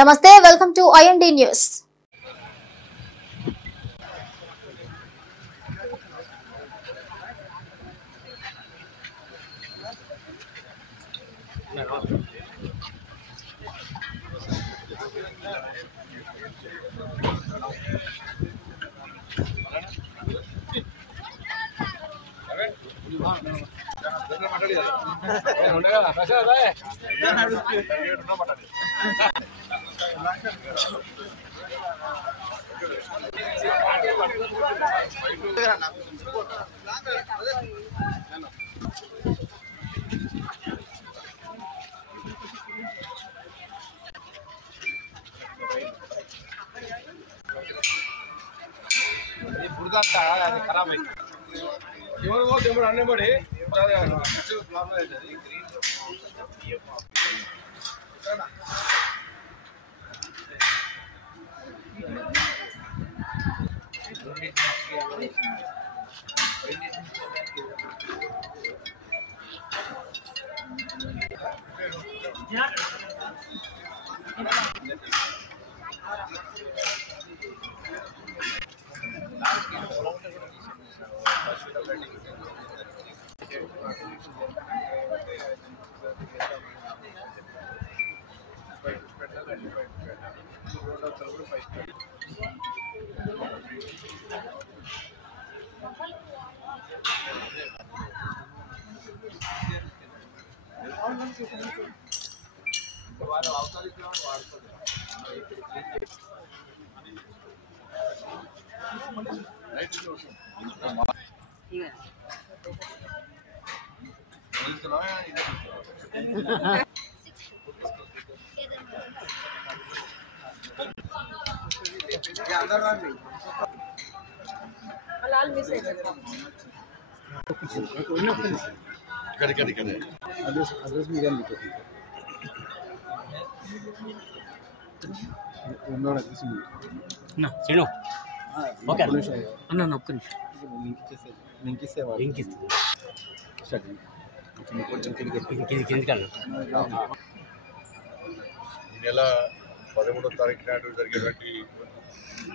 నమస్తే, welcome to IND news. खराब अन्ने पड़ी నెల 13వ తారీఖు నాడు జరిగేటువంటి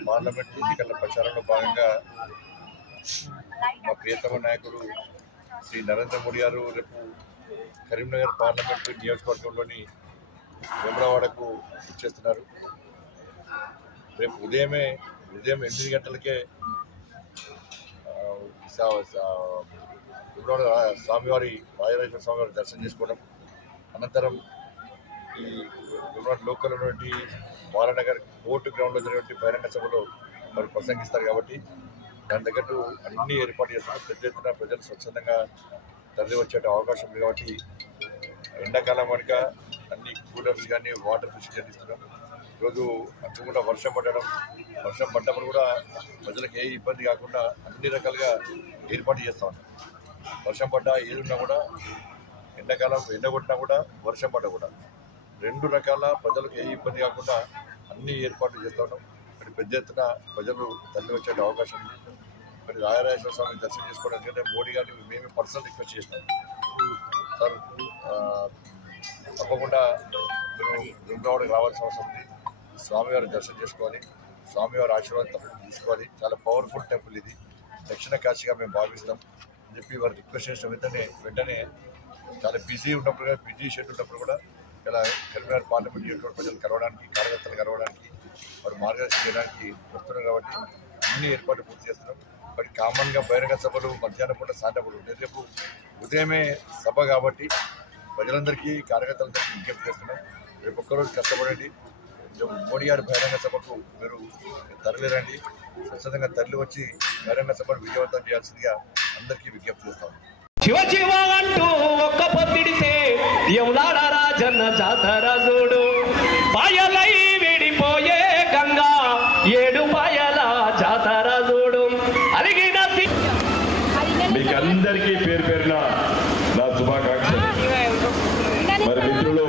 పార్లమెంట్ ఎన్నికల ప్రచారంలో భాగంగా మా ప్రియతమ నాయకుడు శ్రీ నరేంద్ర మోడీ గారు రేపు కరీంనగర్ పార్లమెంట్ నియోజకవర్గంలోని వేములవాడకు ఇచ్చేస్తున్నారు. రేపు ఉదయం 8 గంటలకే స్వామివారి రాజరాజేశ్వర స్వామివారి దర్శనం చేసుకోవడం, అనంతరం ఈ లోకల్ ఉన్నటువంటి బాలనగర్ కోర్టు గ్రౌండ్లో జరిగినటువంటి బహిరంగ సభలో వారు ప్రసంగిస్తారు. కాబట్టి దాని తగ్గట్టు అన్ని ఏర్పాటు చేస్తున్నారు. పెద్ద ఎత్తున ప్రజలు స్వచ్ఛందంగా తరలి వచ్చే అవకాశం ఉంది. కాబట్టి ఎండాకాలం కనుక అన్ని కూలర్స్ కానీ వాటర్ ఫెసిలిటీ అందిస్తున్నాం. ఈరోజు అంతకుండా వర్షం పడ్డప్పుడు కూడా ప్రజలకు ఏ ఇబ్బంది కాకుండా అన్ని రకాలుగా ఏర్పాటు చేస్తూ ఉన్నాం. వర్షం పడ్డా ఏది ఉన్నా కూడా, ఎండాకాలం ఎండ కొట్టినా కూడా, వర్షం పడ్డా కూడా 2 రకాల ప్రజలకు ఏ ఇబ్బంది కాకుండా అన్ని ఏర్పాట్లు చేస్తూ ఉన్నాం. మరి పెద్ద ఎత్తున ప్రజలు తల్లి వచ్చే అవకాశం ఉంది. మరి రాజరాజేశ్వర స్వామిని దర్శనం చేసుకోవడానికి మోడీ గారిని మేమే పర్సనల్ రిక్వెస్ట్ చేస్తాం. సార్ తప్పకుండా మీరు వేములవాడకి రావాల్సిన అవసరం ఉంది. స్వామివారి దర్శనం చేసుకోవాలి, స్వామివారి ఆశీర్వాదం తప్పకుండా తీసుకోవాలి. చాలా పవర్ఫుల్ టెంపుల్ ఇది, దక్షిణ కాశీగా మేము భావిస్తాం అని చెప్పి వారు రిక్వెస్ట్ చేసిన వెంటనే చాలా బిజీ ఉన్నప్పుడు కూడా, బిజీ షెడ్యూల్ ఉన్నప్పుడు కూడా ఇలా కరీంనగర్ పార్లమెంట్ నియోజకవర్గ ప్రజలు కలవడానికి, కార్యకర్తలు కలవడానికి, వారు మార్గదర్శనం చేయడానికి వస్తున్నారు. కాబట్టి అన్ని ఏర్పాట్లు పూర్తి చేస్తున్నాం. బట్ కామన్గా బహిరంగ సభలు మధ్యాహ్నం పూట, సాయంత్రం పూట, రేపు ఉదయమే సభ కాబట్టి ప్రజలందరికీ, కార్యకర్తలందరికీ విజ్ఞప్తి చేస్తున్నాం. రేపు ఒక్కరోజు కష్టపడండి. మోడీ గారి బహిరంగ సభకు మీరు తరలిరండి. స్వచ్ఛందంగా తరలి వచ్చి బహిరంగ సభను విజయవంతం చేయాల్సిందిగా అందరికీ విజ్ఞప్తి చేస్తాం. శివ శివ అంటూ ఒక్క పొత్తిడిసే యమునాడ రాజన్న జాతర చూడు, పాయలై విడిపోయే గంగా 7 పాయల జాతర చూడు. అలిగిన మీకు అందరికీ పేరు పేరున నా శుభాకాంక్షలు. మరి మిత్రులు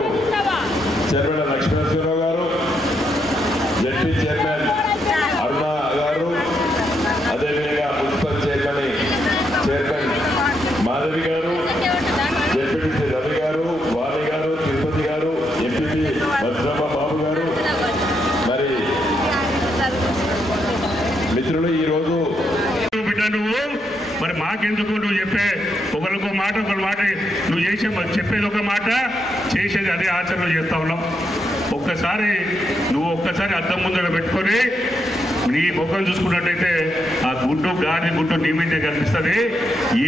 చెర్వెల లక్ష్మీనరసింహరావు గారు, జడ్పీ చైర్మన్ అరుణ గారు, అదేవిధంగా మున్సిపల్ చైర్మన్ మాధవి గారు, డిప్యూటీ రవి గారు, వాణి గారు, తిరుపతి గారు, ఎంపీపీ మాకెందుకు నువ్వు చెప్పే ఒకరికో మాట నువ్వు చెప్పేది ఒక మాట చేసేది అదే ఆచరణ చేస్తా ఉన్నాం. నువ్వు ఒక్కసారి అద్దం ముందర పెట్టుకొని నీ ముఖం చూసుకున్నట్టయితే ఆ గాలి గుడ్డు నీ మీదే కనిపిస్తుంది.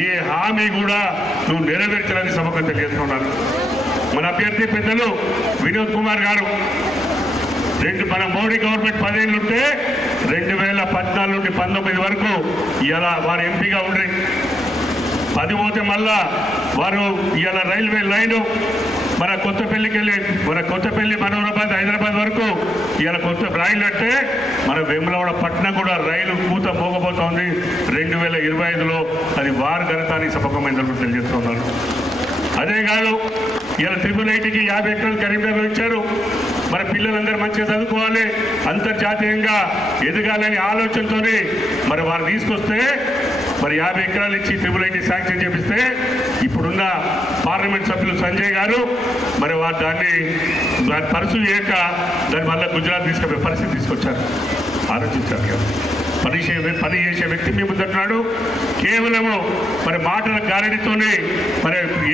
ఏ హామీ కూడా నువ్వు నెరవేర్చాలని సభకు తెలియజేస్తున్నాను. మన అభ్యర్థి పెద్దలు వినోద్ కుమార్ గారు మన మోడీ గవర్నమెంట్ 10 ఏళ్ళు ఉంటే 2014 నుండి 19 వరకు ఇలా వారు ఎంపీగా ఉండ్రి. 10 పోతే మళ్ళా వారు ఇలా రైల్వే లైను మన కొత్తపల్లి మనోహరాబాద్ హైదరాబాద్ వరకు ఇలా కొత్త రైలు అంటే మన వేములవాడ పట్నం కూడా రైలు కూత మోగబోతోంది 2025లో. అది వారు ఘనతానికి సభకమైందని తెలియజేస్తున్నాను. అదే కాదు ఇలా IIITకి 50 ఎకరాలు కరీంనగర్లో ఇచ్చారు. మన పిల్లలందరూ మంచిగా చదువుకోవాలి, అంతర్జాతీయంగా ఎదగాలని ఆలోచనతో మరి వారు తీసుకొస్తే 50 ఎకరాలు ఇచ్చి IIIT శాంక్షన్ చేపిస్తే ఇప్పుడున్న పార్లమెంట్ సభ్యులు సంజయ్ గారు వారు దాన్ని పర్సూ చేయక దానివల్ల గుజరాత్ తీసుకుపోయే పరిస్థితి తీసుకొచ్చారు. ఆలోచించారు కదా. పని చేసే వ్యక్తి మీ ముందుంటున్నాడు. కేవలము మాటల గారడితోనే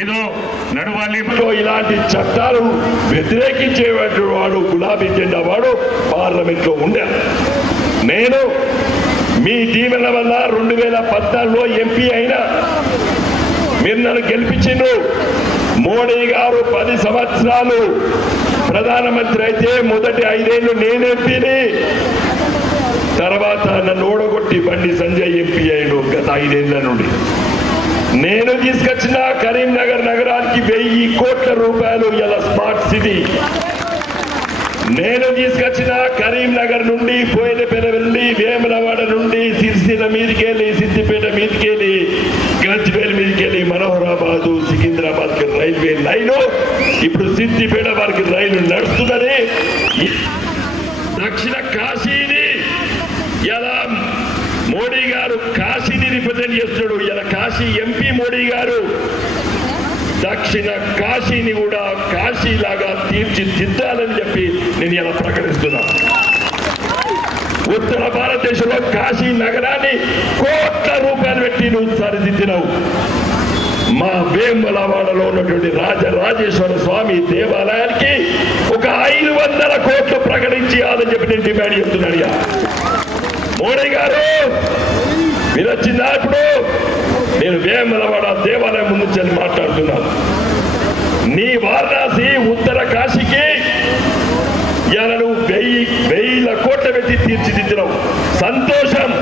ఏదో నడవాలి. ఇలాంటి చట్టాలు వ్యతిరేకించేవాడు వాడు గులాబీ జెండా వాడు పార్లమెంట్లో ఉండే. నేను మీ దీవెన వల్ల 2014లో ఎంపీ అయినా మీరు నన్ను గెలిపించిండ్రు. మోడీ గారు 10 సంవత్సరాలు ప్రధానమంత్రి అయితే మొదటి 5 ఏళ్ళు నేను ఎంపీని, తర్వాత నన్ను ఓడగొట్టి బండి సంజయ్ ఎంపీ అయ్యాడు. గత 5 ఏళ్ల నుండి నేను తీసుకొచ్చిన కరీంనగర్ నగరానికి 1000 కోట్ల రూపాయలు ఇలా స్మార్ట్ సిటీ. నేను తీసుకొచ్చిన కరీంనగర్ నుండి పోయినపల్లి వేములవాడ నుండి సిరిసిల్ల మీదకెళ్ళి సిద్దిపేట మీదకెళ్ళి గజ్వేల్ మీదకెళ్ళి మనోహరాబాదు సికింద్రాబాద్కి రైల్వే లైను. ఇప్పుడు సిద్దిపేట వారికి రైలు నడుస్తుందని దక్షిణ కాశీని ఇలా మోడీ గారు కాశీని రిప్రజెంట్ చేస్తున్నాడు. ఇలా కాశీ ఎంపీ మోడీ గారు దక్షిణ కాశీని కూడా కాశీలాగా తీర్చిదిద్దాలని చెప్పి నేను ఇలా ప్రకటిస్తున్నా. ఉత్తర భారతదేశంలో కాశీ నగరాన్ని కోట్ల రూపాయలు పెట్టి నువ్వు సరిదిద్దినావు. మా వేములవాడలో ఉన్నటువంటి రాజరాజేశ్వర స్వామి దేవాలయానికి ఒక 500 కోట్లు ప్రకటించి అని చెప్పి నేను డిమాండ్ చేస్తున్నాను. మోడీ గారు మీరు వచ్చిందా? ఇప్పుడు నేను వేములవాడ దేవాలయం ముందు మాట్లాడుతున్నాను. నీ వారణాసి ఉత్తర కాశీకి ఇలా నువ్వు 1000 కోట్ల పెట్టి తీర్చిదిద్దినావు. సంతోషం.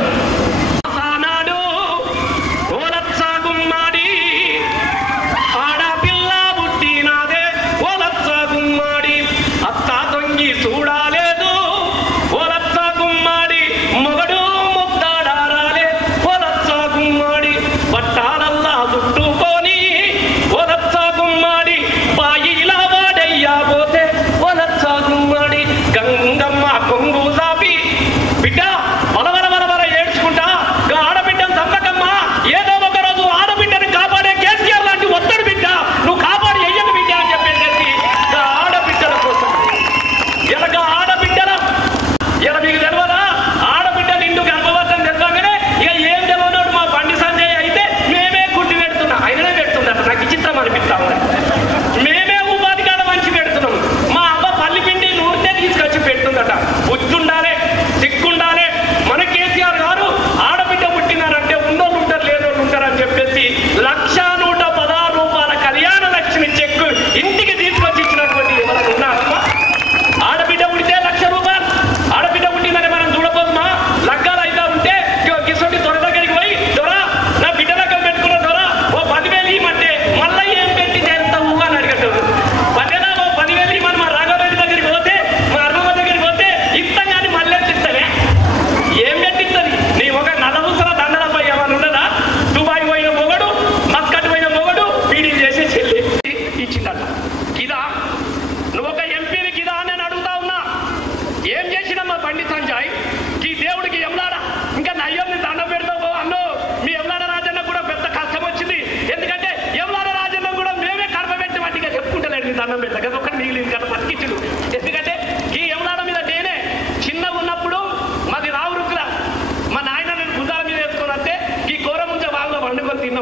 తిన్న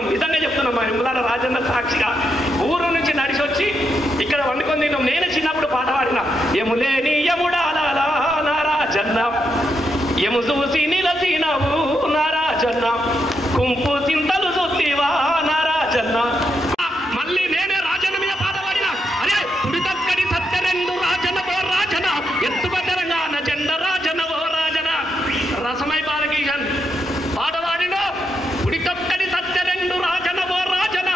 రాజన్న సాక్షిగా ఊరు నుంచి నడిచి వచ్చి ఇక్కడ వండుకొని తిన్నాం. నేను చిన్నప్పుడు పాట పాడిన ఎములేని యముడాలా నా రాజన్న ఎము చూసి నిలసినవు నా రాజన్న కుంపు సింతలు చూస్తీవా నా రాజన్న. మళ్ళీ నేనే రాజన్న మీద పాట పాడిన అరే పుడితక్కడి సత్యరెండు రాజన ఓ రాజన ఎత్తుక తెలంగాణ జెండ రాజన ఓ రాజన రసమై బాలకిషన్ పాట పాడిన పుడితక్కడి సత్యరెండు రాజన ఓ రాజన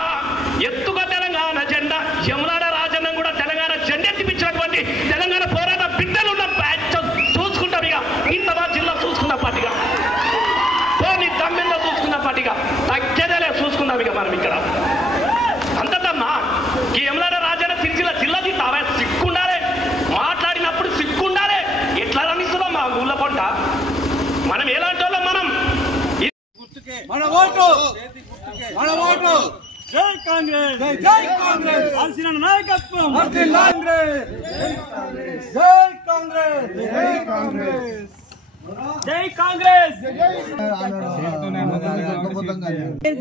ఎత్తుక తెలంగాణ జెండ యములాడ రాజన్న కూడా తెలంగాణ జెండ ఎత్తిపించినటువంటి తెలంగాణ పోరాట బిడ్డలు ఉన్న బ్యాచ్ చూసుకుంటాం. ఇక ఇంతవా జిల్లా చూసుకున్న పార్టీగా పోనీ తమ్మిందో చూసుకున్న పార్టీగా తగ్గేదేలే చూసుకుందాం. ఇక మనం ఇక్కడ అంతదమ్మా ఈ యములాడ రాజన్న సిరిసిల్ల జిల్లా తీస్తావా? సిక్కుండాలే, మాట్లాడినప్పుడు సిక్కుండాలే. ఎట్లా రమిస్తున్నాం మా ఊళ్ళ పొంట? మనం ఎలాంటి వాళ్ళం? మనం మన ఓటు మన ఓటు జై కాంగ్రెస్ జై కాంగ్రెస్ ఆల్సిన నాయకత్వం కాంగ్రెస్ జై కాంగ్రెస్ జై కాంగ్రెస్ జై కాంగ్రెస్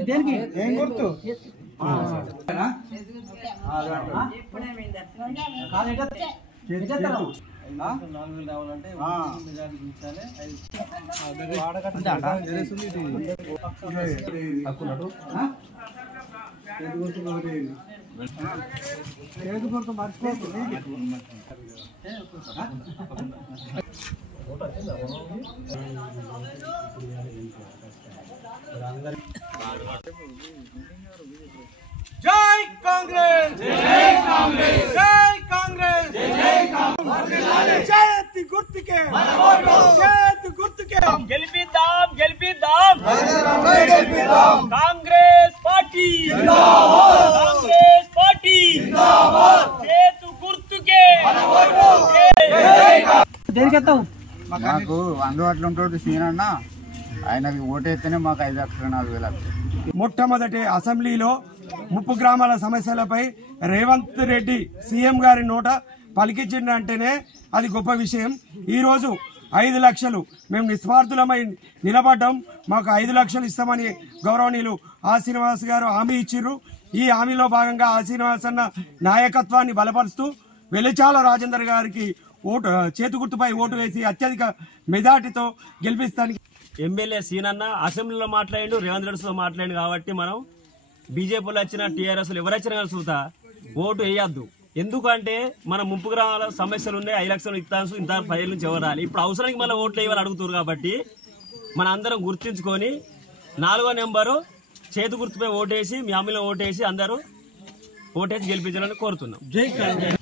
దేనికి ఏం గుర్తు జై కాంగ్రెస్ జై కాంగ్రెస్ జై కాంగ్రెస్ జై కాంగ్రెస్ జయతి గుర్తుకే జయతి గుర్తుకే గెలిపిద్దాం గెలిపిద్దాం గెలిపిద్దాం కాంగ్రెస్ పార్టీ జిందాబాద్ కాంగ్రెస్ పార్టీ జిందాబాద్ జయతి గుర్తుకే దేనికెత్తావు మాకు అందుబాటులో ఉంటాడు సీనన్న ఆయనకి ఓటేస్తేనే మాకు 5,04,000. మొట్టమొదటి అసెంబ్లీలో ముప్పు గ్రామాల సమస్యలపై రేవంత్ రెడ్డి సీఎం గారి నోట పలికించిందంటేనే అది గొప్ప విషయం. ఈరోజు 5 లక్షలు మేము నిస్వార్థులమై నిలబడ్డాం. మాకు 5 లక్షలు ఇస్తామని గౌరవనీయులు ఆ శ్రీనివాస్ గారు హామీ ఇచ్చిర్రు. ఈ హామీలో భాగంగా ఆ శ్రీనివాస్ అన్న నాయకత్వాన్ని బలపరుస్తూ వెలిచాల రాజేందర్ గారికి చేతు గుర్తుపై ఓటు వేసి అత్యధిక మెజార్టీతో గెలిపిస్తానికి ఎమ్మెల్యే సీనన్న అసెంబ్లీలో మాట్లాడిండు, రేవంత్ రెడ్డితో మాట్లాడిండు. కాబట్టి మనం బీజేపీలో వచ్చిన టీఆర్ఎస్లు ఎవరొచ్చినా కానీ చూతా ఓటు వేయద్దు. ఎందుకంటే మన ముంపు గ్రామాల సమస్యలు ఉన్నాయి. 5 లక్షలు ఇస్తాను ఇంత 10 నుంచి ఎవరాలి. ఇప్పుడు అవసరానికి మళ్ళీ ఓట్లు వేయాలని అడుగుతున్నారు. కాబట్టి మన అందరం గుర్తించుకొని 4వ నెంబరు చేతు గుర్తుపై ఓటేసి మీ అమ్మలో ఓటేసి అందరూ ఓటేసి గెలిపించాలని కోరుతున్నాం.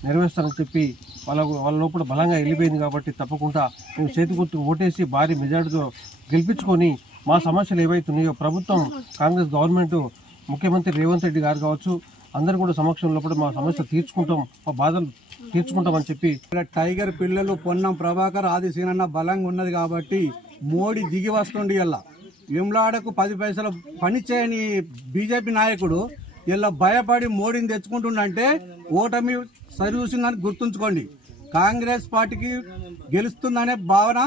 నెరవేర్స్తారని చెప్పి వాళ్ళ లోపల బలంగా వెళ్ళిపోయింది. కాబట్టి తప్పకుండా మేము చేతి గుర్తుకు ఓటేసి భారీ మెజార్టీతో గెలిపించుకొని మా సమస్యలు ఏవైతున్నాయో ప్రభుత్వం కాంగ్రెస్ గవర్నమెంట్ ముఖ్యమంత్రి రేవంత్ రెడ్డి గారు కావచ్చు అందరూ కూడా సమక్షంలో మా సమస్యలు తీర్చుకుంటాం, మా బాధలు తీర్చుకుంటామని చెప్పి టైగర్ పిల్లలు పొన్నం ప్రభాకర్ ఆది సీనన్న బలంగా ఉన్నది కాబట్టి మోడీ దిగి వస్తుండి. ఇలా వెమ్లాడకు 10 పైసలు పని చేయని బీజేపీ నాయకుడు ఇలా భయపడి మోడీని తెచ్చుకుంటుండంటే ఓటమి సరిచూసిందని గుర్తుంచుకోండి. కాంగ్రెస్ పార్టీకి గెలుస్తుందనే భావన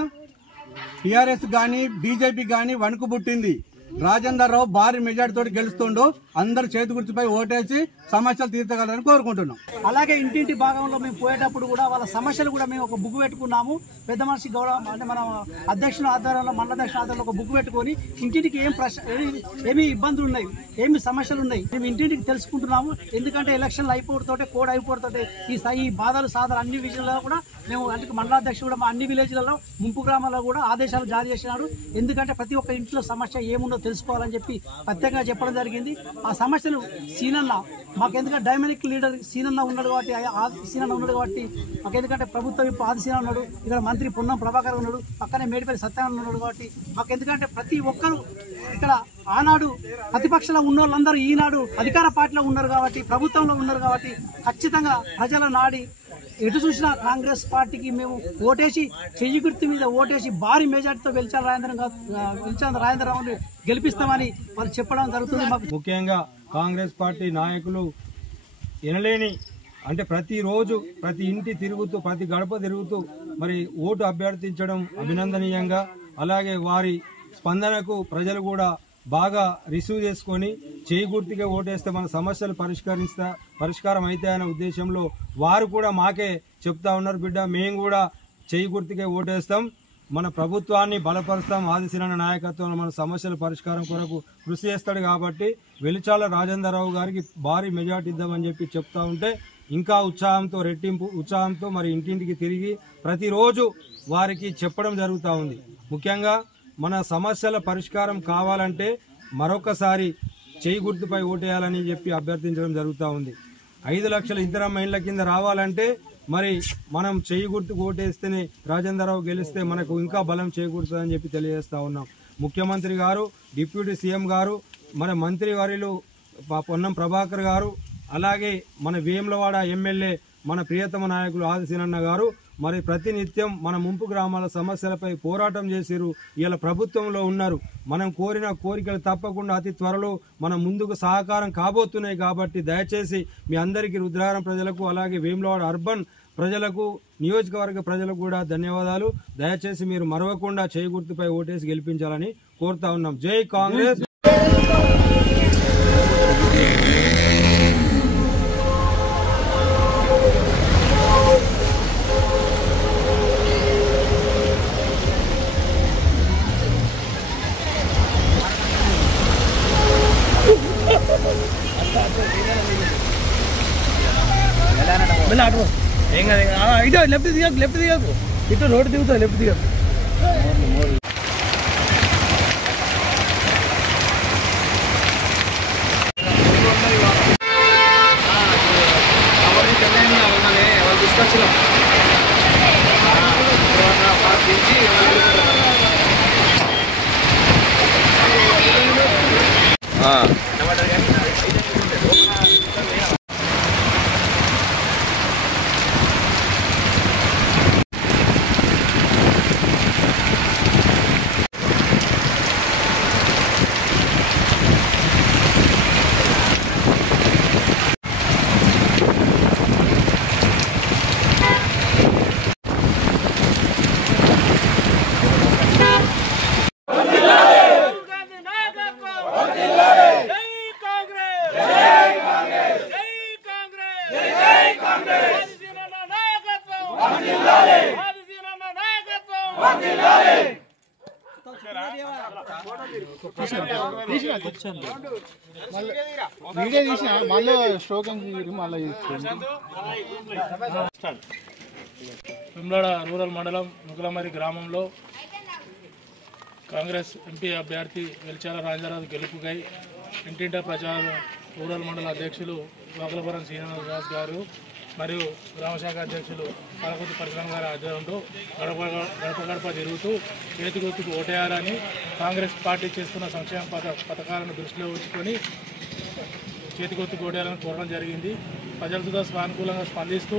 టీఆర్ఎస్ కానీ బీజేపీ కానీ వణుకు పుట్టింది. రాజేందర్ రావు భారీ మెజార్టీతో గెలుస్తుండు. అందరు చేతి గుర్తుపై ఓటేసి సమస్యలు తీర్చగలరని కోరుకుంటున్నాం. అలాగే ఇంటింటి భాగంలో మేము పోయేటప్పుడు కూడా వాళ్ళ సమస్యలు కూడా మేము ఒక బుక్ పెట్టుకున్నాము. పెద్ద మనిషి గౌరవం అంటే మన అధ్యక్షుల ఆధ్వర్యంలో మండల అధ్యక్షుల ఆధ్వర్యంలో ఒక బుక్ పెట్టుకొని ఇంటింటికి ఏమి ఇబ్బందులు ఉన్నాయి, ఏమి సమస్యలు ఉన్నాయి మేము ఇంటింటికి తెలుసుకుంటున్నాము. ఎందుకంటే ఎలక్షన్లు అయిపోవడంతో కోడ్ అయిపోవడంతో ఈ బాధలు సాధలు అన్ని విషయాల్లో కూడా మేము అంటే మండలాధ్యక్షుడు కూడా మా అన్ని విలేజ్లలో ముంపు గ్రామాల్లో కూడా ఆదేశాలు జారీ చేసినాడు. ఎందుకంటే ప్రతి ఒక్క ఇంట్లో సమస్య ఏముందో తెలుసుకోవాలని చెప్పి ప్రత్యేకంగా చెప్పడం జరిగింది. ఆ సమస్యలు సీనన్న మాకెందుకంటే డైనమిక్ లీడర్ సీనన్న ఉన్నాడు కాబట్టి మాకెందుకంటే ప్రభుత్వం ఇప్పుడు ఆది సీనన్న ఉన్నాడు, ఇక్కడ మంత్రి పొన్నం ప్రభాకర్ ఉన్నాడు, పక్కనే మేడిపల్లి సత్యనారాయణ ఉన్నాడు. కాబట్టి మాకెందుకంటే ప్రతి ఒక్కరు ఇక్కడ ఆనాడు ప్రతిపక్షంలో ఉన్న వాళ్ళందరూ ఈనాడు అధికార పార్టీలో ఉన్నారు కాబట్టి ప్రభుత్వంలో ఉన్నారు కాబట్టి ఖచ్చితంగా ప్రజల నాడి ఎటు చూసినా కాంగ్రెస్ పార్టీకి మేము ఓటేసి చెయ్యి గుర్తు మీద ఓటేసి భారీ మెజార్టీతో వెలిచాల రాజేంద్రరావుని గెలిపిస్తామని వాళ్ళు చెప్పడం జరుగుతుంది. ముఖ్యంగా కాంగ్రెస్ పార్టీ నాయకులు ఎనలేని అంటే ప్రతిరోజు ప్రతి ఇంటి తిరుగుతూ ప్రతి గడప తిరుగుతూ మరి ఓటు అభ్యర్థించడం అభినందనీయంగా, అలాగే వారి స్పందనకు ప్రజలు కూడా బాగా రిసీవ్ చేసుకొని చేయి గుర్తుగా ఓటేస్తే మన సమస్యలు పరిష్కారం అవుతాయనే ఉద్దేశంలో వారు కూడా మాకే చెప్తా ఉన్నారు. బిడ్డ మేము కూడా చేయి గుర్తుగా ఓటేస్తాం, మన ప్రభుత్వాన్ని బలపరుస్తాం, ఆదిశీలన్న నాయకత్వంలో మన సమస్యల పరిష్కారం కొరకు కృషి చేస్తాడు కాబట్టి వెలిచాల రాజేంద్రరావు గారికి భారీ మెజార్టీ ఇద్దామని చెప్పి చెప్తా ఉంటే ఇంకా ఉత్సాహంతో రెట్టింపు ఉత్సాహంతో మరి ఇంటింటికి తిరిగి ప్రతిరోజు వారికి చెప్పడం జరుగుతూ ఉంది. ముఖ్యంగా మన సమస్యల పరిష్కారం కావాలంటే మరొకసారి చేయి గుర్తుపై ఓటేయాలని చెప్పి అభ్యర్థించడం జరుగుతూ ఉంది. 5 లక్షల ఇందిరమ్మ ఇండ్ల కింద రావాలంటే మరి మనం చేయి గుర్తుకు ఓటేస్తేనే రాజేంద్రరావు గెలిస్తే మనకు ఇంకా బలం చేకూరుతుందని చెప్పి తెలియజేస్తా ఉన్నాం. ముఖ్యమంత్రి గారు, డిప్యూటీ సీఎం గారు, మన మంత్రి వర్యులు పొన్నం ప్రభాకర్ గారు, అలాగే మన వేములవాడ ఎమ్మెల్యే మన ప్రియతమ నాయకులు ఆదిశీనన్న గారు మరి ప్రతినిత్యం మన ముంపు గ్రామాల సమస్యలపై పోరాటం చేసిరు. ఇలా ప్రభుత్వంలో ఉన్నారు. మనం కోరిన కోరికలు తప్పకుండా అతి త్వరలో మన ముందుకు సహకారం కాబోతున్నాయి. కాబట్టి దయచేసి మీ అందరికీ రుద్రవరం ప్రజలకు అలాగే వేములవాడ అర్బన్ ప్రజలకు నియోజకవర్గ ప్రజలకు కూడా ధన్యవాదాలు. దయచేసి మీరు మరవకుండా చేయి గుర్తుపై ఓటేసి గెలిపించాలని కోరుతా ఉన్నాం. జై కాంగ్రెస్. ఇటు లెఫ్ట్ దిగకు ఇటు రోడ్డు దిగుతా లెఫ్ట్ దిగకు. వేములవాడ రూరల్ మండలం ముగలమరి గ్రామంలో కాంగ్రెస్ ఎంపీ అభ్యర్థి వెలిచాల రాజేంద్రరావు గెలుపుకై ఇంటింటా ప్రచారం రూరల్ మండల అధ్యక్షులు వాకలపురం శ్రీనివాస్ గారు మరియు గ్రామశాఖ అధ్యక్షులు పాలకొత్తి పరశురామ గారి ఆధ్వర్యంలో గడప తిరుగుతూ చేతి గుర్తుకు ఓటేయాలని కాంగ్రెస్ పార్టీ చేస్తున్న సంక్షేమ పథకాలను దృష్టిలో ఉంచుకొని చేతి గుర్తుకు ఓటేయాలని కోరడం జరిగింది. ప్రజలతో సానుకూలంగా స్పందిస్తూ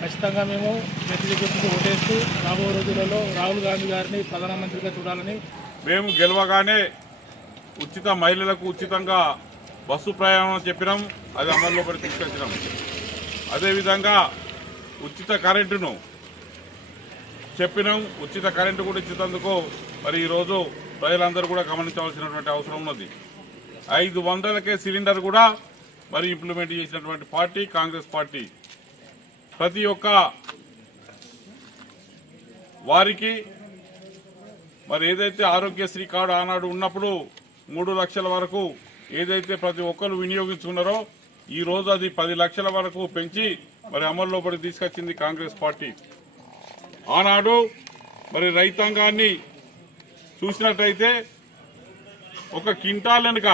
ఖచ్చితంగా మేము చేతి గుర్తుకు ఓటేస్తూ రాబోయే రోజులలో రాహుల్ గాంధీ గారిని ప్రధానమంత్రిగా చూడాలని మేము గెలవగానే ఉచిత మహిళలకు ఉచితంగా బస్సు ప్రయాణం చెప్పినాం, అది అమల్లో పడి తీసుకొచ్చినాం. అదేవిధంగా ఉచిత కరెంటును చెప్పినాం, ఉచిత కరెంటు కూడా ఇచ్చేందుకు మరి ఈరోజు ప్రజలందరూ కూడా గమనించవలసినటువంటి అవసరం ఉన్నది. 500కే సిలిండర్ కూడా మరి ఇంప్లిమెంట్ చేసినటువంటి పార్టీ కాంగ్రెస్ పార్టీ. ప్రతి ఒక్క వారికి మరి ఏదైతే ఆరోగ్యశ్రీ కార్డు ఆనాడు ఉన్నప్పుడు 3 లక్షల వరకు ఏదైతే ప్రతి ఒక్కరు వినియోగించుకున్నారో ఈ రోజు అది 10 లక్షల వరకు పెంచి మరి అమల్లో పడి తీసుకొచ్చింది కాంగ్రెస్ పార్టీ. ఆనాడు మరి రైతాంగాన్ని చూసినట్టయితే ఒక క్వింటాల్ వెనుక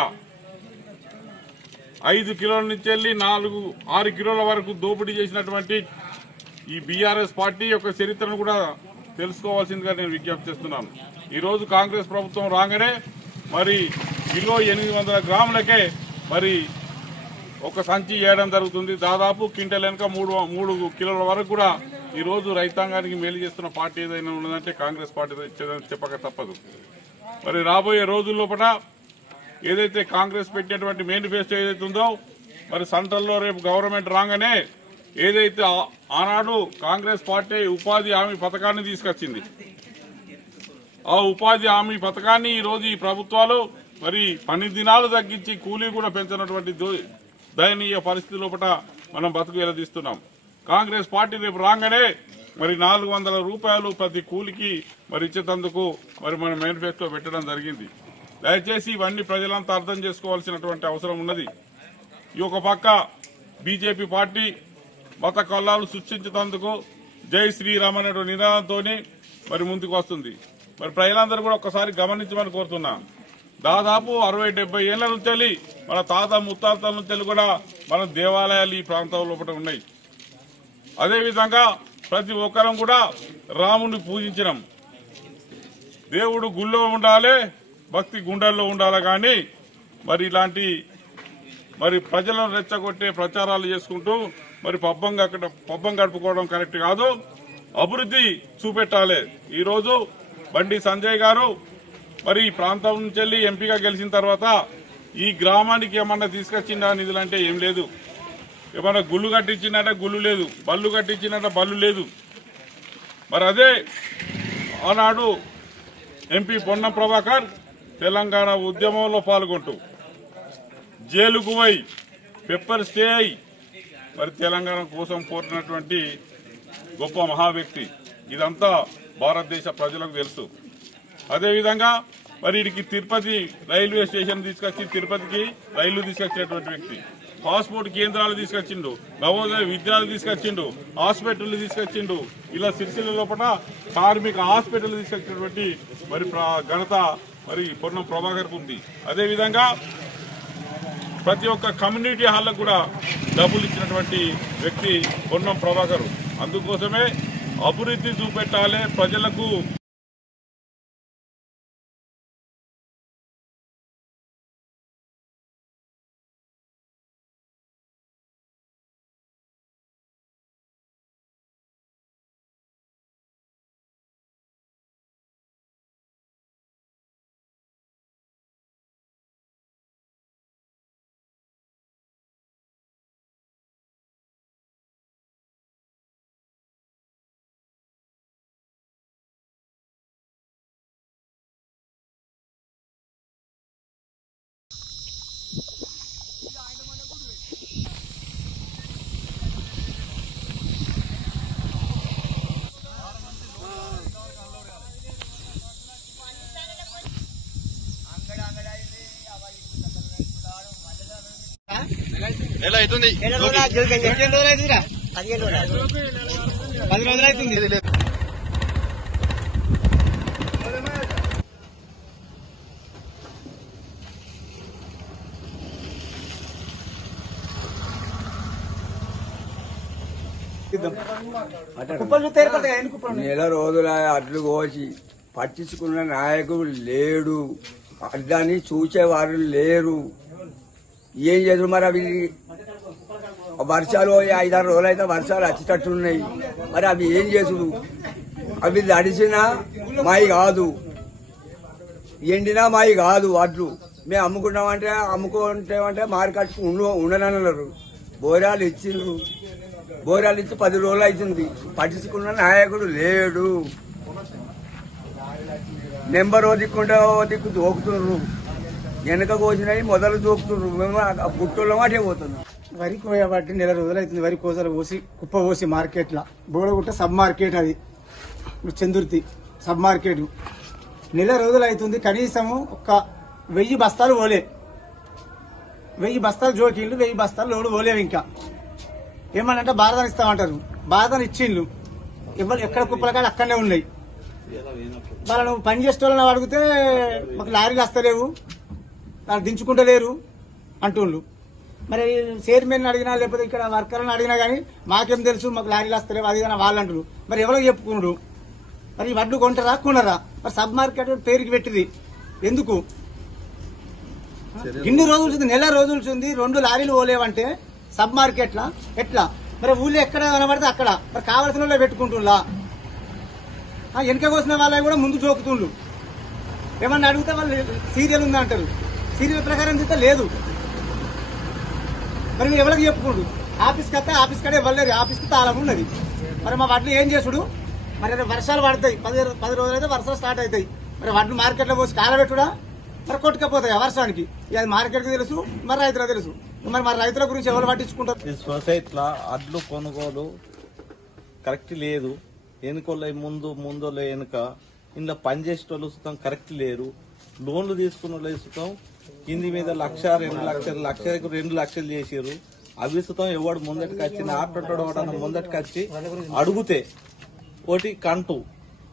5 కిలోల నుంచి వెళ్ళి 6 కిలోల వరకు దోపిడీ చేసినటువంటి ఈ బీఆర్ఎస్ పార్టీ యొక్క చరిత్రను కూడా తెలుసుకోవాల్సిందిగా నేను విజ్ఞప్తి చేస్తున్నాను. ఈరోజు కాంగ్రెస్ ప్రభుత్వం రాగానే మరి కిలో 800 గ్రాములకే మరి ఒక సంచి వేయడం జరుగుతుంది. దాదాపు క్వింటల్ వెనుక 3 కిలోల వరకు కూడా ఈరోజు రైతాంగానికి మేలు చేస్తున్న పార్టీ ఏదైనా ఉన్నదంటే కాంగ్రెస్ పార్టీ చెప్పక తప్పదు. మరి రాబోయే రోజుల్లోపట ఏదైతే కాంగ్రెస్ పెట్టినటువంటి మేనిఫెస్టో ఏదైతే ఉందో మరి సెంట్రల్లో రేపు గవర్నమెంట్ రాగానే ఏదైతే ఆనాడు కాంగ్రెస్ పార్టీ ఉపాధి హామీ పథకాన్ని తీసుకొచ్చింది, ఆ ఉపాధి హామీ పథకాన్ని ఈరోజు ఈ ప్రభుత్వాలు మరి పని దినాలు తగ్గించి కూలీ కూడా పెంచినటువంటి దయనీయ పరిస్థితి లోపల మనం బతుకు వెలదీస్తున్నాం. కాంగ్రెస్ పార్టీ రేపు రాగానే మరి 400 రూపాయలు ప్రతి కూలికి మరి ఇచ్చేందుకు మరి మన మేనిఫెస్టో పెట్టడం జరిగింది. దయచేసి ఇవన్నీ ప్రజలంతా అర్థం చేసుకోవాల్సినటువంటి అవసరం ఉన్నది. ఈ ఒక పక్క బీజేపీ పార్టీ మత కల్లాలు సృష్టించేందుకు జై శ్రీరామ్ అనే నినాదంతో మరి ముందుకు వస్తుంది. మరి ప్రజలందరూ కూడా ఒక్కసారి గమనించమని కోరుతున్నా. దాదాపు 60-70 ఏళ్ల నుంచి మన తాత ముత్తాతల నుంచి కూడా మన దేవాలయాలు ఈ ప్రాంతంలో ఉన్నాయి. అదేవిధంగా ప్రతి ఒక్కరం కూడా రాముని పూజించడం. దేవుడు గుళ్ళో ఉండాలి, భక్తి గుండెల్లో ఉండాలి. కానీ మరి ఇలాంటి మరి ప్రజలను రెచ్చగొట్టే ప్రచారాలు చేసుకుంటూ మరి పబ్బం గడుపుకోవడం కరెక్ట్ కాదు. అభివృద్ధి చూపెట్టాలి. ఈరోజు బండి సంజయ్ గారు మరి ఈ ప్రాంతం నుంచి ఎంపీగా గెలిచిన తర్వాత ఈ గ్రామానికి ఏమన్నా తీసుకొచ్చిందా నిధులంటే ఏం లేదు. ఏమన్నా గుళ్ళు కట్టించిందంటే గుళ్ళు లేదు, బళ్ళు కట్టించిందంటే బళ్ళు లేదు. మరి అదే ఆనాడు ఎంపీ పొన్నం ప్రభాకర్ తెలంగాణ ఉద్యమంలో పాల్గొంటూ జైలుకు పోయి పెప్పర్ స్టే అయి మరి తెలంగాణ కోసం కోరినటువంటి గొప్ప మహావ్యక్తి. ఇదంతా భారతదేశ ప్రజలకు తెలుసు. అదేవిధంగా మరి వీడికి తిరుపతి రైల్వే స్టేషన్ తీసుకొచ్చి తిరుపతికి రైళ్లు తీసుకొచ్చినటువంటి వ్యక్తి. పాస్పోర్ట్ కేంద్రాలు తీసుకొచ్చిండు, నవోదయ విద్యాలు తీసుకొచ్చిండు, హాస్పిటల్ తీసుకొచ్చిండు. ఇలా సిరిసిల్ల లోపల కార్మిక హాస్పిటల్ తీసుకొచ్చినటువంటి మరి ఘనత మరి పొన్నం ప్రభాకర్ ఉంది. అదేవిధంగా ప్రతి ఒక్క కమ్యూనిటీ హాల్లకు కూడా డబ్బులు ఇచ్చినటువంటి వ్యక్తి పొన్నం ప్రభాకర్. అందుకోసమే అభివృద్ధి చూపెట్టాలి ప్రజలకు. నెల అవుతుంది, 10 రోజులు అవుతుంది. నెల రోజుల అడ్లు కోసి పట్టించుకున్న నాయకుడు లేడు, అడ్లని చూసేవారు లేరు. ఏం చేదు మరి అవి వర్షాలు 5-6 రోజులు అయితే వర్షాలు వచ్చేటట్టున్నాయి. మరి అవి ఏం చేసుడు? అవి తడిసినా మాయి కాదు, ఎండినా మాయి కాదు. వడ్లు మేము అమ్ముకుంటామంటే మార్కెట్కు ఉండనన్నారు. బోరాలు ఇచ్చిండ్రు, బోరాలు ఇచ్చి 10 రోజులు అవుతుంది. పట్టించుకున్న నాయకుడు లేడు. నెంబర్ ఓ దిక్కు దోకుతుండ్రు, వెనక కోసినవి మొదలు దూకుతుండ్రు. మేము గుట్టల్లో అటే పోతున్నాం. వరి కోయబట్టి నెల రోజులు అవుతుంది. వరి కోసలు పోసి కుప్ప పోసి మార్కెట్లో బోడగుట్ట సబ్ మార్కెట్, అది చందుర్తి సబ్ మార్కెట్. నెల రోజులు అవుతుంది. కనీసము ఒక 1000 బస్తాలు పోలే, 1000 బస్తాలు జోకిళ్ళు, 1000 బస్తాలు లోడు పోలేవు. ఇంకా ఏమనంటే బారదాని ఇస్తామంటారు. బారదాని ఇచ్చిండ్లు, ఎవరు ఎక్కడ కుప్పల కాడ అక్కడనే ఉన్నాయి. వాళ్ళను పని చేసే వాళ్ళని అడిగితే మాకు లారీలు వస్తలేవు, దించుకుంటలేరు అంటుండ్రు. మరి చైర్మన్ అడిగినా లేకపోతే ఇక్కడ వర్కర్లను అడిగినా కానీ మాకేం తెలుసు, మాకు లారీలు వస్తలేవు అది కానీ వాళ్ళు అంటారు. మరి ఎవరికి చెప్పుకున్నాడు? మరి వడ్లు కొంటారా కొనరా? మరి సబ్ మార్కెట్ పేరుకి పెట్టింది ఎందుకు? ఇన్ని రోజులు చూంది, నెల రోజులు చూంది, 2 లారీలు పోలేవంటే సబ్ మార్కెట్లా ఎట్లా? మరి ఊళ్ళో ఎక్కడ కనబడితే అక్కడ మరి కావాల్సిన వాళ్ళే పెట్టుకుంటుండ్లా? వెనక కోసిన వాళ్ళని కూడా ముందు జోకుతుండ్రు. ఏమన్నా అడిగితే వాళ్ళు సీరియల్ ఉందా అంటారు. సీరియల్ ప్రకారం చూస్తే లేదు. మరి మీరు ఎవరికి చెప్పుకుంటు? ఆఫీస్కి వస్తే ఆఫీస్ కాడే ఇవ్వలేరు, ఆఫీస్కి తాళం ఉన్నది. మరి మా వడ్లు ఏం చేసుడు? మరి వర్షాలు పడతాయి, 10 రోజులు అయితే వర్షాలు స్టార్ట్ అవుతాయి. మరి వడ్లు మార్కెట్లో పోసి కాలబెట్టుడా? మరి కొట్టుకపోతాయి వర్షానికి. అది మార్కెట్కి తెలుసు, మరి రైతులకు తెలుసు. మరి రైతుల గురించి ఎవరు పట్టించుకుంటారు? ఈ సొసైటీలో అడ్లు కొనుగోలు కరెక్ట్ లేదు. ఎన్నికల్లో ముందు వెనుక ఇంట్లో పనిచేసేటోళ్ళు సుతం కరెక్ట్ లేరు. లోన్లు తీసుకున్న వాళ్ళు సుతం కింది మీద 1,00,000, 2,00,000, లక్షకు 2 లక్షలు చేసారు. అవి సుతం ఎవడు ముందటికి వచ్చి ఆటోటోడవడం ముందటికి వచ్చి అడుగుతే ఒకటి కంటూ.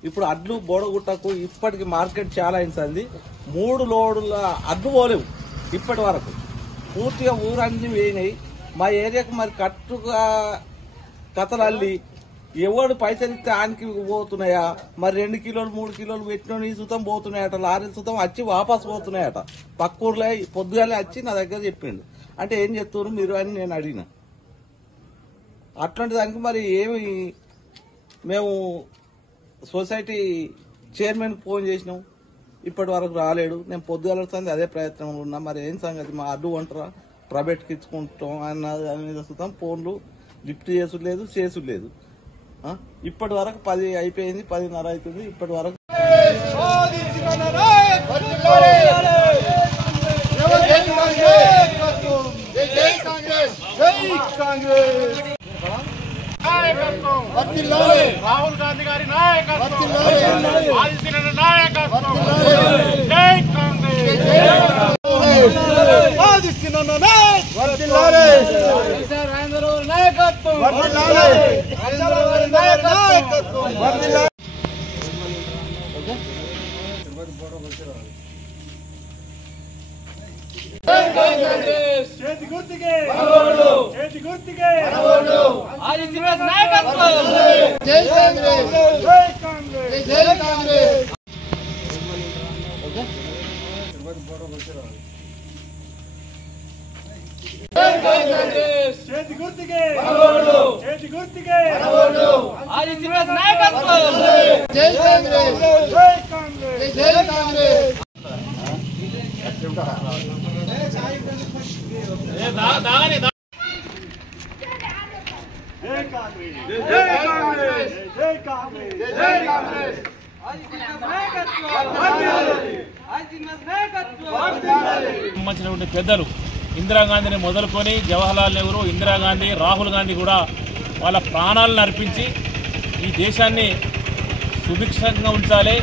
ఇప్పుడు అడ్లు బోడగుట్టకు ఇప్పటికి మార్కెట్ చాలా అయింది. 3 లోడుల అడ్లు పోలేవు ఇప్పటి వరకు. పూర్తిగా ఊరన్నీ వేయినాయి. మా ఏరియాకు మరి కట్టుగా కథలు అల్లి ఎవడు పైసలు ఇస్తే ఆనికి పోతున్నాయా, మరి 2 కిలోలు 3 కిలోలు పెట్టిన సుతం పోతున్నాయట. లారీలు సుతం వచ్చి వాపస్ పోతున్నాయట. పక్క ఊర్లో పొద్దుగాలే వచ్చి నా దగ్గర చెప్పిండు. అంటే ఏం చెప్తున్నారు మీరు అని నేను అడిగిన. అట్లాంటి దానికి మరి ఏమి మేము సొసైటీ చైర్మన్కి ఫోన్ చేసినాం, ఇప్పటి వరకు రాలేడు. నేను పొద్దుగాల అదే ప్రయత్నంలో ఉన్నా. మరి ఏం సంగతి, మా అడ్డు వంటరా ప్రైవేట్కి ఇచ్చుకుంటాం అన్న సుతం ఫోన్లు లిఫ్ట్ చేసులేదు, చేసులేదు. ఇప్పటి వరకు 10 అయిపోయింది, 10:30 అవుతుంది. ఇప్పటి వరకు రాహుల్ గాంధీ గారి నాయకత్వం, ఆదిత్యనాథ్ నాయకత్వం, జై కాంగ్రెస్, ఆదిత్యనాథ్ నాయకత్వం, చేతి గుర్తుకే చేతి గుర్తుకే ఆదిత్యనాథ్ నాయకత్వం, జై కాంగ్రెస్, జై కాంగ్రెస్, జై కాంగ్రెస్. చేతి గుర్తుకే చేతి గుర్తుకే ఆదిత్యనాథ్ నాయకత్వం, జై కాంగ్రెస్, జై కాంగ్రెస్, జై కాంగ్రెస్. సంబంధించినటువంటి పెద్దలు ఇందిరాగాంధీని మొదలుకొని జవహర్లాల్ నెహ్రూ, ఇందిరాగాంధీ, రాహుల్ గాంధీ కూడా వాళ్ళ ప్రాణాలను అర్పించి ఈ దేశాన్ని సుభిక్షంగా ఉంచాలి,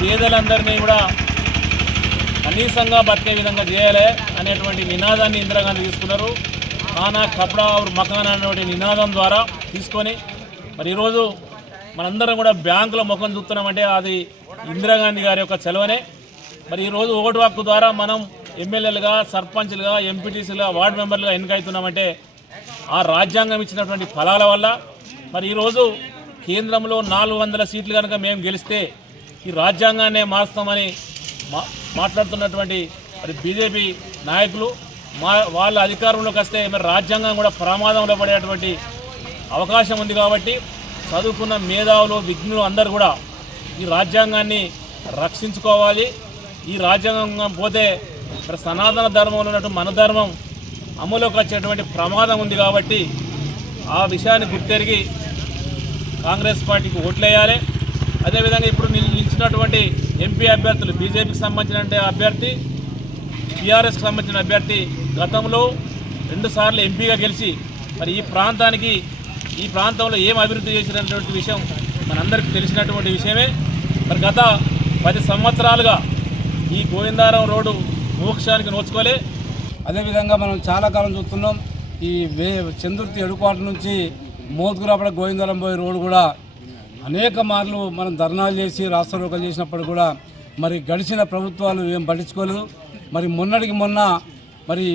పేదలందరినీ కూడా కనీసంగా బతికే విధంగా చేయాలి అనేటువంటి నినాదాన్ని ఇందిరాగాంధీ తీసుకున్నారు. ఖానా కపడా ఔర్ మకాన్ అనేటువంటి నినాదం ద్వారా తీసుకొని మరి ఈరోజు మనందరం కూడా బ్యాంకుల ముఖం చూస్తున్నామంటే అది ఇందిరాగాంధీ గారి యొక్క చలవనే. మరి ఈరోజు ఓటు హక్కు ద్వారా మనం ఎమ్మెల్యేలుగా, సర్పంచ్లుగా, ఎంపీటీసీలుగా, వార్డు మెంబర్లుగా ఎన్నికవుతున్నామంటే ఆ రాజ్యాంగం ఇచ్చినటువంటి ఫలాల వల్ల. మరి ఈరోజు కేంద్రంలో 400 సీట్లు కనుక మేము గెలిస్తే ఈ రాజ్యాంగాన్నే మారుస్తామని మాట్లాడుతున్నటువంటి మరి బీజేపీ నాయకులు వాళ్ళ అధికారంలోకి వస్తే మరి రాజ్యాంగం కూడా ప్రమాదంలో పడేటువంటి అవకాశం ఉంది. కాబట్టి చదువుకున్న మేధావులు, విజ్ఞులు అందరూ కూడా ఈ రాజ్యాంగాన్ని రక్షించుకోవాలి. ఈ రాజ్యాంగం పోతే మరి సనాతన ధర్మంలో ఉన్నట్టు మన ధర్మం అమలులోకి వచ్చేటువంటి ప్రమాదం ఉంది. కాబట్టి ఆ విషయాన్ని గుర్తెరిగి కాంగ్రెస్ పార్టీకి ఓట్లేయాలి. అదేవిధంగా ఇప్పుడు నిలిచినటువంటి ఎంపీ అభ్యర్థులు, బీజేపీకి సంబంధించిన అభ్యర్థి, టీఆర్ఎస్కి సంబంధించిన అభ్యర్థి గతంలో 2 సార్లు ఎంపీగా గెలిచి మరి ఈ ప్రాంతంలో ఏం అభివృద్ధి చేసినటువంటి విషయం మనందరికీ తెలిసినటువంటి విషయమే. మరి గత 10 సంవత్సరాలుగా ఈ గోవిందారం రోడ్డు మోక్షానికి నోచుకోలే. అదేవిధంగా మనం చాలా కాలం చూస్తున్నాం. ఈ చందుర్తి ఎడుపాటు నుంచి మోత్కురాపడ గోవిందారం పోయే రోడ్డు కూడా అనేక మార్లు మనం ధర్నాలు చేసి రాస్తారోకలు చేసినప్పుడు కూడా మరి గడిచిన ప్రభుత్వాలు ఏం పట్టించుకోలేదు. మరి మొన్నటికి మొన్న మరి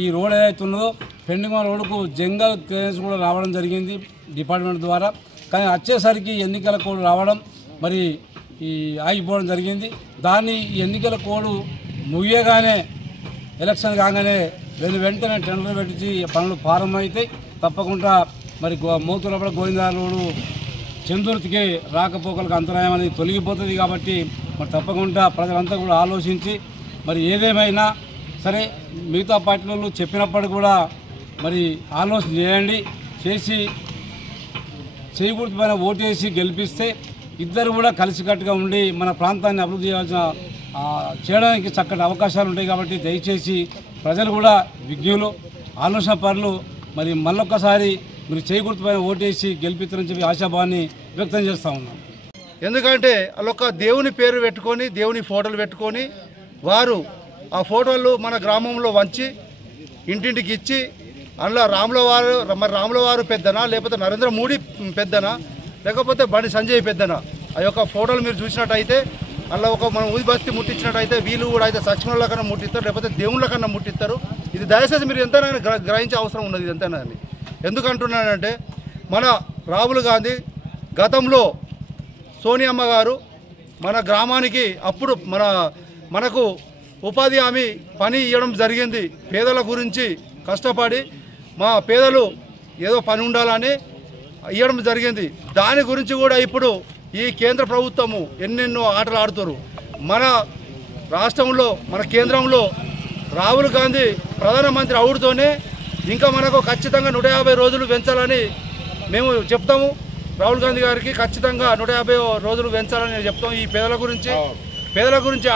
ఈ రోడ్ ఏదైతే ఉన్నదో పెండింగ్ రోడ్డుకు జంగల్ క్లియరెన్స్ కూడా రావడం జరిగింది డిపార్ట్మెంట్ ద్వారా. కానీ వచ్చేసరికి ఎన్నికల కోడ్ రావడం మరి ఈ ఆగిపోవడం జరిగింది. దాన్ని ఎన్నికల కోడ్ ముగియగానే ఎలక్షన్ కాగానే వెంటనే టెండర్ పెట్టి పనులు ప్రారంభమవుతాయి. తప్పకుండా మరి మోతులపడ గోవిందారం రోడ్డు చందుర్తికి రాకపోకలకు అంతరాయం అనేది తొలగిపోతుంది. కాబట్టి మరి తప్పకుండా ప్రజలంతా కూడా ఆలోచించి మరి ఏదేమైనా సరే మిగతా పార్టీలు చెప్పినప్పుడు కూడా మరి ఆలోచన చేయండి. చేసి చేయకూడదు పైన ఓటేసి గెలిపిస్తే ఇద్దరు కూడా కలిసికట్టుగా ఉండి మన ప్రాంతాన్ని అభివృద్ధి చేయాల్సిన చేయడానికి చక్కటి అవకాశాలు ఉంటాయి. కాబట్టి దయచేసి ప్రజలు కూడా విజ్ఞులు, ఆలోచనపరులు, మరి మళ్ళొక్కసారి మీరు చేయకూడదు ఓటేసి గెలిపిస్తారని చెప్పి ఆశాభావాన్ని వ్యక్తం చేస్తూ ఉన్నాం. ఎందుకంటే వాళ్ళొక్క దేవుని పేరు పెట్టుకొని, దేవుని ఫోటోలు పెట్టుకొని వారు ఆ ఫోటోలు మన గ్రామంలో వంచి ఇంటింటికి ఇచ్చి అందులో రాముల వారు పెద్దనా, లేకపోతే నరేంద్ర మోడీ పెద్దనా, లేకపోతే బండి సంజయ్ పెద్దనా, ఆ యొక్క ఫోటోలు మీరు చూసినట్టయితే అందులో ఒక మనం ఊది బస్తీ ముట్టించినట్టయితే వీళ్ళు కూడా అయితే సచివాల కన్నా ముట్టిస్తారు, లేకపోతే దేవుళ్ళ కన్నా ముట్టిస్తారు. ఇది దయచేసి మీరు ఎంతైనా గ్రహించే అవసరం ఉన్నది. ఇది ఎంతైనా అని ఎందుకంటున్నానంటే మన రాహుల్ గాంధీ గతంలో సోనియమ్మ గారు మన గ్రామానికి అప్పుడు మనకు ఉపాధి హామీ పని ఇవ్వడం జరిగింది. పేదల గురించి కష్టపడి మా పేదలు ఏదో పని ఉండాలని ఇవ్వడం జరిగింది. దాని గురించి కూడా ఇప్పుడు ఈ కేంద్ర ప్రభుత్వము ఎన్నెన్నో ఆటలు ఆడుతారు. మన రాష్ట్రంలో, మన కేంద్రంలో రాహుల్ గాంధీ ప్రధానమంత్రి అవుడుతోనే ఇంకా మనకు ఖచ్చితంగా 150 రోజులు పెంచాలని మేము చెప్తాము. రాహుల్ గాంధీ గారికి ఖచ్చితంగా 150 రోజులు పెంచాలని నేను చెప్తాం. ఈ పేదల గురించి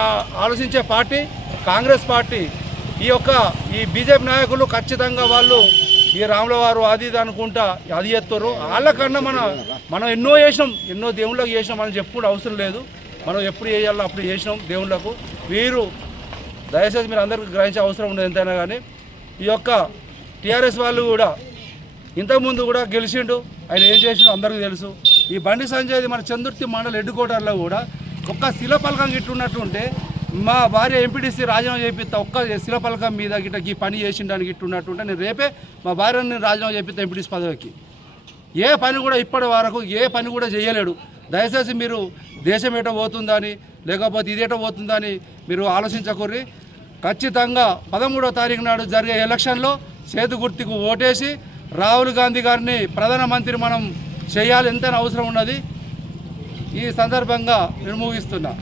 ఆలోచించే పార్టీ కాంగ్రెస్ పార్టీ. ఈ బీజేపీ నాయకులు ఖచ్చితంగా వాళ్ళు ఈ రాముల వారు అది ఇది అనుకుంటా అది చేస్తారు. వాళ్ళకన్నా మనం ఎన్నో చేసినాం, ఎన్నో దేవుళ్ళకి చేసినాం. మనం చెప్పుకుంటే అవసరం లేదు. మనం ఎప్పుడు చేయాలో అప్పుడు చేసినాం దేవుళ్ళకు. వీరు దయచేసి మీరు అందరికీ గ్రహించే అవసరం ఉండదు ఎంతైనా. కానీ ఈ యొక్క టీఆర్ఎస్ వాళ్ళు కూడా ఇంతకుముందు కూడా గెలిచిండు, ఆయన ఏం చేసిండో అందరికీ తెలుసు. ఈ బండి సంజయ్ మన చందుర్తి మండల హెడ్ క్వార్టర్లో కూడా ఒక్క శిలపలకం గిట్టున్నట్టుంటే మా భార్య ఎంపీటీసీ రాజీనామా చేపిస్తా, ఒక్క శిలపలకం మీద గిట్టకి పని చేసిండానికి ఇట్టున్నట్టుంటే నేను రేపే మా భార్యని రాజీనామా చేపిస్తా ఎంపీటీసీ పదవికి. ఏ పని కూడా ఇప్పటి వరకు ఏ పని కూడా చేయలేడు. దయచేసి మీరు దేశం ఎటో పోతుందని, లేకపోతే ఇదేటో పోతుందని మీరు ఆలోచించకూర్రి. ఖచ్చితంగా 13వ తారీఖు నాడు జరిగే ఎలక్షన్లో చేతు గుర్తుకు ఓటేసి రాహుల్ గాంధీ గారిని ప్రధానమంత్రి మనం చేయాలి, ఎంతైనా అవసరం ఉన్నది. ఈ సందర్భంగా నేను ముగిస్తున్నా.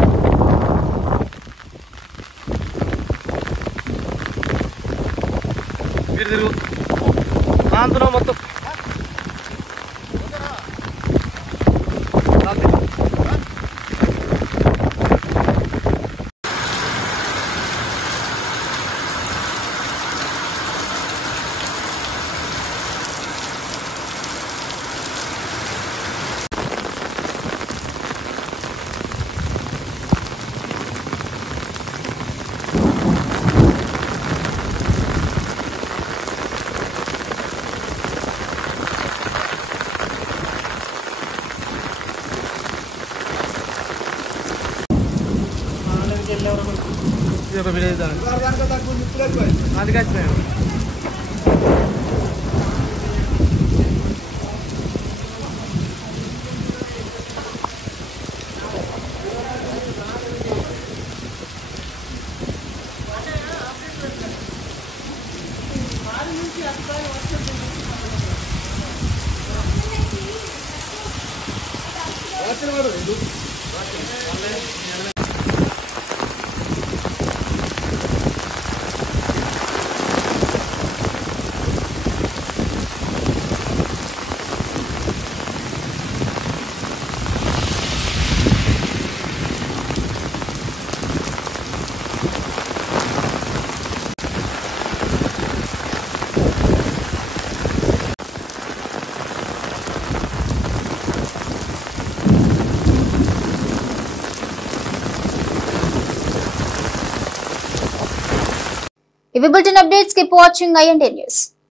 చెప్పలేదా అందులో మొత్తం ఇవి bulletin updates. Keep watching IND news.